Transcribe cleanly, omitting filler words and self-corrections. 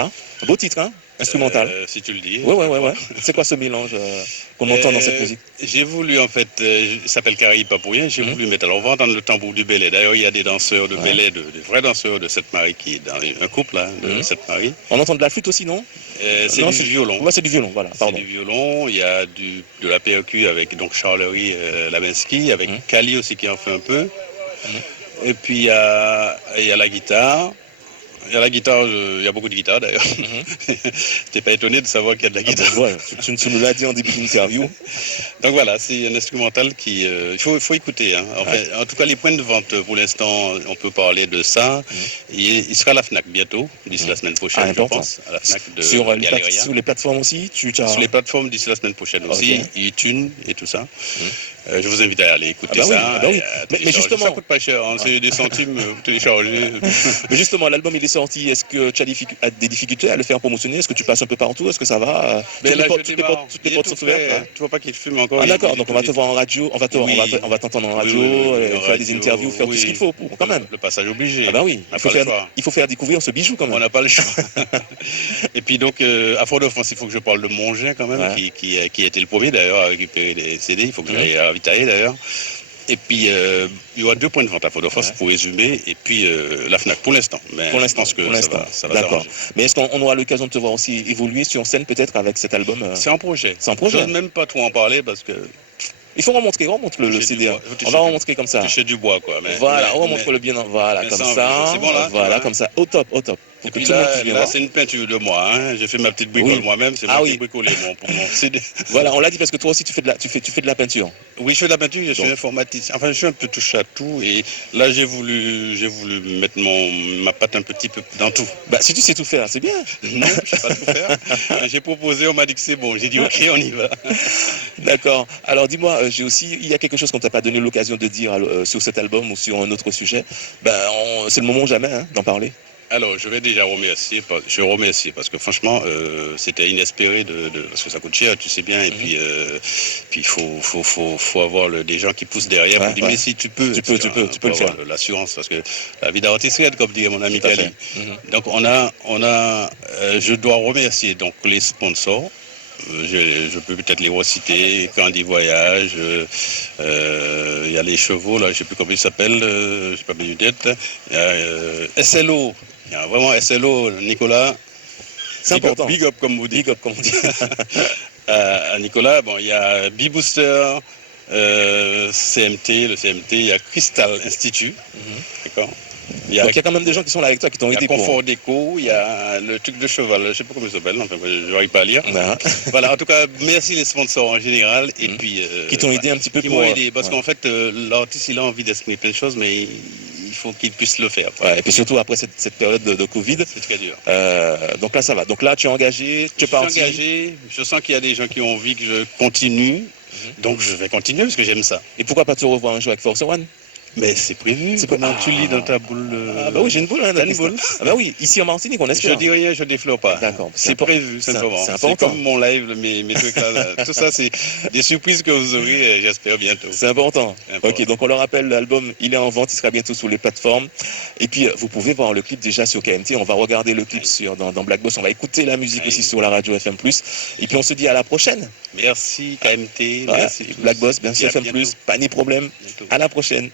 Voilà. Beau titre, hein? Instrumental. Si tu le dis. Ouais. C'est quoi ce mélange qu'on entend dans cette musique? J'ai voulu, en fait, il s'appelle Caraïbes pas pour rien, j'ai voulu mettre, alors on va entendre le tambour du Belay. D'ailleurs, il y a des danseurs de Belay, des vrais danseurs de Sainte-Marie, qui est dans un couple là, de Sainte-Marie. On entend de la flûte aussi, non? C'est du violon. Ouais, c'est du violon, voilà, pardon. C'est du violon, il y a de la percu avec donc Charlerie Labinsky, avec Kali aussi qui en fait un peu. Et puis il y a la guitare. Il y a la guitare, il y a beaucoup de guitares d'ailleurs. T'es pas étonné de savoir qu'il y a de la guitare. Ouais, tu nous l'as dit en début d'interview. Donc voilà, c'est un instrumental qui... il faut écouter. Hein. En tout cas, les points de vente, pour l'instant, on peut parler de ça. Il sera à la FNAC bientôt, d'ici la semaine prochaine, je pense. À la FNAC de sur les plateformes aussi Sur les plateformes d'ici la semaine prochaine aussi, iTunes et tout ça. Je vous invite à aller écouter ça. Oui. Mais justement... Ça coûte pas cher, hein. C'est des centimes pour télécharger. Mais justement, l'album il est sorti. Est-ce que tu as des difficultés à le faire promotionner? Est-ce que tu passes un peu partout? Est-ce que ça va? Mais là, toutes les portes sont ouvertes. Tu vois pas qu'il fume encore. Ah d'accord, donc on va te voir en radio, on va t'entendre en radio, faire des interviews, faire tout ce qu'il faut pour, quand même. Le passage obligé. Ah bah oui, il faut faire découvrir ce bijou quand même. On n'a pas le choix. Et puis donc, à Fort-de-France, il faut que je parle de Mongin quand même, qui a été le premier d'ailleurs à récupérer les CD. Il faut que j'aille à ravitailler d'ailleurs. Et puis, il y aura 2 points de vente à Fort-de-France pour résumer, et puis la FNAC pour l'instant. Mais je pense que ça va d'accord. Mais est-ce qu'on aura l'occasion de te voir aussi évoluer sur scène peut-être avec cet album? C'est un projet. C'est un projet. Je n'ose même pas trop en parler parce que... Il faut remontrer le CD. On va remontrer comme ça. Toucher du bois, quoi. Voilà, on remontre le bien. Voilà, comme ça. C'est bon là? Voilà, comme ça. Au top. Et puis là, c'est une peinture de moi. Hein. J'ai fait ma petite bricole moi-même. C'est moi qui ai bricolé pour mon CD. Voilà, on l'a dit parce que toi aussi tu fais de la peinture. Oui, je fais de la peinture. Je suis informaticien. Enfin, je suis un peu touche à tout. Et là, j'ai voulu mettre ma patte un petit peu dans tout. Bah, si tu sais tout faire, c'est bien. Non, je sais pas tout faire. J'ai proposé, on m'a dit que c'est bon. J'ai dit ok, on y va. D'accord. Alors dis-moi, il y a quelque chose qu'on t'a pas donné l'occasion de dire sur cet album ou sur un autre sujet. C'est le moment ou jamais d'en parler. Alors, je vais déjà remercier parce que franchement, c'était inespéré parce que ça coûte cher, tu sais bien, et puis il faut avoir des gens qui poussent derrière pour dire mais si tu peux le faire. L'assurance, parce que la vie d'artiste est comme dirait mon ami Kali. Donc je dois remercier donc les sponsors. Je peux peut-être les reciter, Candy Voyage, il y a les chevaux, là, je ne sais plus comment ils s'appellent, je n'ai pas bien eu tête, il y a SLO, il y a vraiment SLO, Nicolas. C'est important. Big up comme vous dites. Big up comme on dit. À Nicolas, il y a B-Booster, CMT, le CMT, il y a Crystal Institute, d'accord. Donc il y a quand même des gens qui sont là avec toi, qui t'ont aidé. Il y a Confort Déco, il y a le truc de cheval, je ne sais pas comment il s'appelle, enfin, je n'arrive pas à lire. Voilà, en tout cas, merci les sponsors en général. Et puis, qui t'ont aidé un petit peu. Qui m'ont aidé, parce qu'en fait, l'artiste, il a envie d'exprimer plein de choses, mais il faut qu'il puisse le faire. Et puis surtout après cette période de Covid. C'est très dur. Donc là, ça va. Donc là, tu es engagé, tu es parti. Je suis engagé, je sens qu'il y a des gens qui ont envie que je continue. Donc je vais continuer parce que j'aime ça. Et pourquoi pas te revoir un jour avec Force One? Mais c'est prévu. C'est comment tu lis dans ta boule. Ah bah oui, j'ai une boule. T'as une boule. Ah bah oui, ici en Martinique, on espère. Je dis rien, je déflore pas. D'accord. C'est prévu, simplement. C'est important. C'est comme mon live, mes trucs là. Tout ça, c'est des surprises que vous aurez, j'espère bientôt. C'est important. Ok, donc on le rappelle, l'album, il est en vente, il sera bientôt sur les plateformes. Et puis, vous pouvez voir le clip déjà sur KMT. On va regarder le clip dans Black Boss. On va écouter la musique aussi sur la radio FM+. Et puis on se dit à la prochaine. Merci KMT, merci Black Boss, bien sûr FM+. Pas ni problème. À la prochaine.